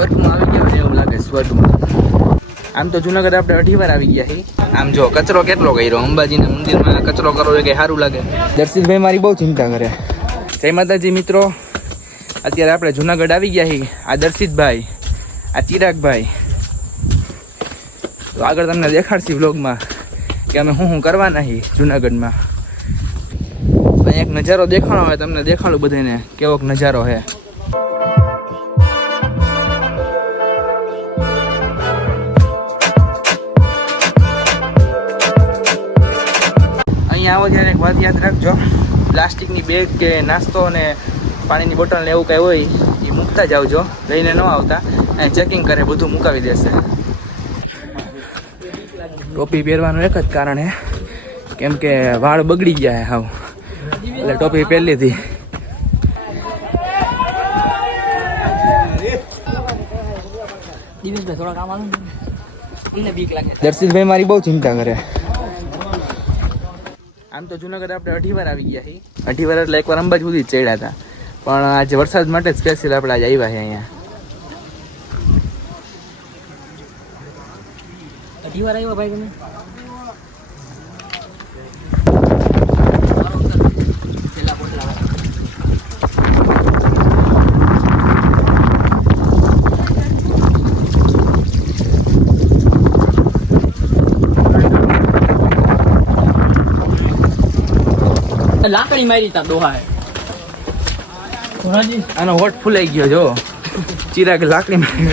સ્વર્ગમાં આવી ગયા એવું લાગે સ્વર્ગમાં. આમ તો જુનાગઢ આપણે 2 વાર આવી ગયા છીએ. આમ જો કચરો કેટલો કર્યો અંબાજીના મંદિરમાં કચરો કરવો એ કઈ સારું લાગે. દર્શિતભાઈ મારી બહુ ચિંતા કરે. જય માતાજી મિત્રો, અત્યારે આપણે જુનાગઢ આવી ગયા છીએ. આ દર્શિતભાઈ, આ ચિરાગભાઈ, તો આગળ તમને દેખાડશી વ્લોગમાં કે અમે શું કરવાના છીએ જુનાગઢમાં. એક નજારો દેખાણો હોય તમને દેખાડું બધાને કેવોક નજારો છે. અહીંયા આવો ત્યારે એક વાત યાદ રાખજો, પ્લાસ્ટિકની બેગ કે નાસ્તો અને પાણીની બોટલ ને એવું કંઈ હોય એ મૂકતા જાવજો, લઈને ન આવતા. અને ચેકિંગ કરે બધું મુકાવી દેશે. ટોપી પહેરવાનું એક જ કારણ છે, કેમ કે વાળ બગડી ગયા છે હાવ, એટલે ટોપી પહેરી લીધી. દર્શિતભાઈ મારી બહુ ચિંતા કરે. આમ તો જુનાગઢ આપણે 2 વાર આવી ગયા છીએ. 2 વાર એટલે એકવાર અંબાજી સુધી જ ચડ્યા હતા, પણ આજે વરસાદ માટે સ્પેશિયલ આપણે આજે આવ્યા છે અહીંયા. 2 વાર આવ્યા ભાઈ તમે? લાકડી મારી તા દોહા આનો હોટ ફૂલાઈ ગયો જો. ચિરાગ લાકડી મારી.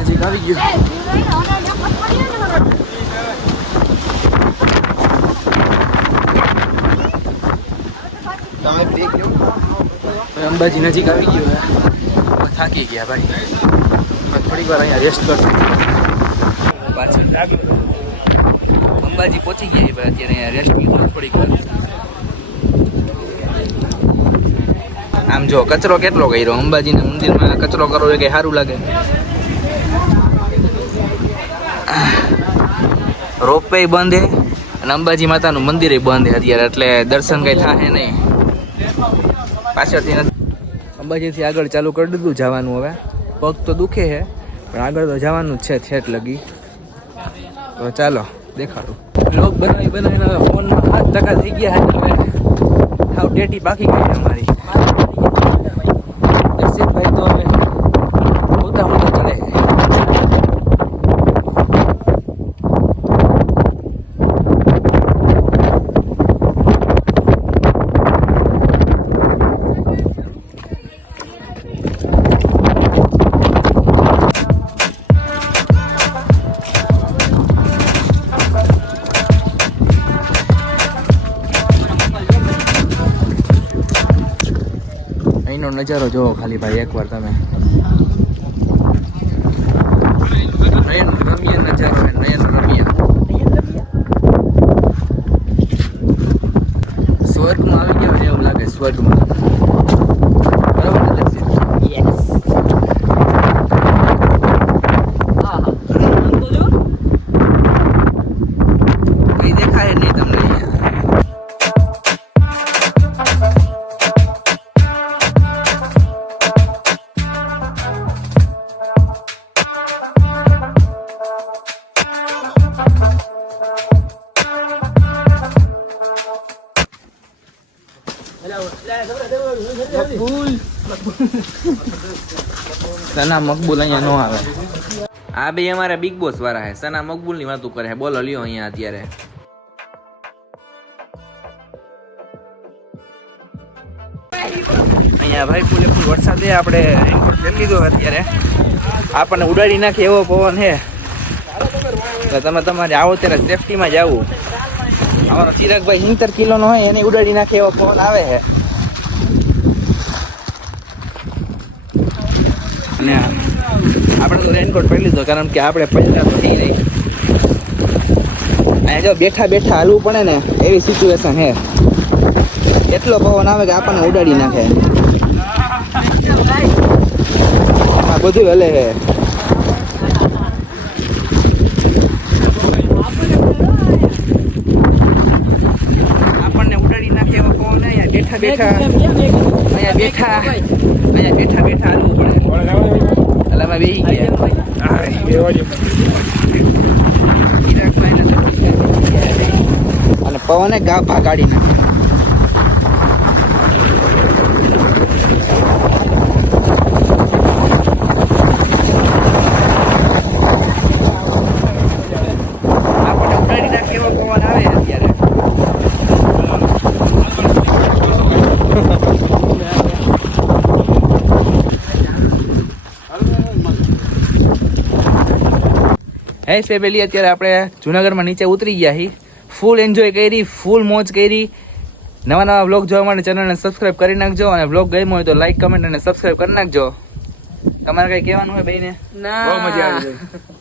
નજીક આવી ગયું. અંબાજી નજીક આવી ગયું. થાકી ગયા ભાઈ, થોડીક વાર અહીંયા રેસ્ટ કરશું. પાછળ અંબાજી પહોંચી ગયા ભાઈ, અત્યારે અહીંયા રેસ્ટ લીધો થોડીક વાર. આમ જો કચરો કેટલો કર્યો અંબાજીના મંદિરમાં કચરો કરવો એ કઈ સારું લાગે. રોપવે બંધ છે અને અંબાજી માતાનું મંદિર બંધ છે અત્યારે, એટલે દર્શન કઈ થાય નહીં. પાછળથી અંબાજીથી આગળ ચાલુ કરી દીધું જવાનું. હવે પગ તો દુખે છે પણ આગળ તો જવાનું જ છે ઠેઠ લગી. તો ચાલો દેખાડું. લોક બનાવીને હવે ફોનમાં 7% થઈ ગયા છે. હવે હાવ ડેટી બાકી ગઈ છે અમારી. દર્શિતભાઈ તો હવે હોતા ચડે. અહીંનો નજારો જોવો ખાલી ભાઈ એકવાર તમે. નયન રમ્ય નજારો છે, નયન રમ્ય. સ્વર્ગમાં આવી ગયા છે એવું લાગે, સ્વર્ગમાં. બરાબર ને દર્શિત? યસ. કઈ દેખાય નહીં તમને અહીંયા. સના મકબૂલ અહીંયા નો આવે. આ બે અમારા બિગ બોસ વાળા છે. સના મકબૂલ ની વાતો કરે. બોલો લ્યો અહીંયા અત્યારે. અહીંયા ભાઈ ફૂલે ફૂલ વરસાદ છે. આપણે રેનકોટ લઈ લીધો અત્યારે. આપણને ઉડાડી નાખે એવો પવન છે, તો તમે તમારે આવો ત્યારે સેફટીમાં જ આવું. અમારો ચિરાગભાઈ 70 કિલોનો હોય એને ઉડાડી નાખે એવો પવન આવે છે. અને આપણે તો રેનકોટ પહેરી લીધો કારણ કે આપણે પહેલા તો થઈ રહી. અહીંયા જો બેઠા બેઠા હાલવું પડે ને એવી સિચ્યુએશન છે. એટલો પવન આવે કે આપણને ઉડાડી નાખે. આ બધું હલે છે. બેઠા બેઠા અહીંયા બેઠા હાલવું પડે એટલે અમે બેસી ગયા ચિરાગભાઈને તો અને પવને ગાભા કાઢી નાખે આપણને ઉડાડી નાખે એવો પવન આવે અત્યારે હે ફેમિલી અત્યારે આપણે જુનાગઢમાં નીચે ઉતરી ગયા છીએ ફૂલ એન્જોય કરી ફૂલ મોજ કરી નવા વ્લોગ જોવા માટે ચેનલને સબસ્ક્રાઇબ કરી નાખજો અને વ્લોગ ગમ્યો હોય તો લાઈક કમેન્ટ અને સબસ્ક્રાઇબ કરી નાખજો તમારે કઈ કહેવાનું હોય બેને ના બહુ મજા આવી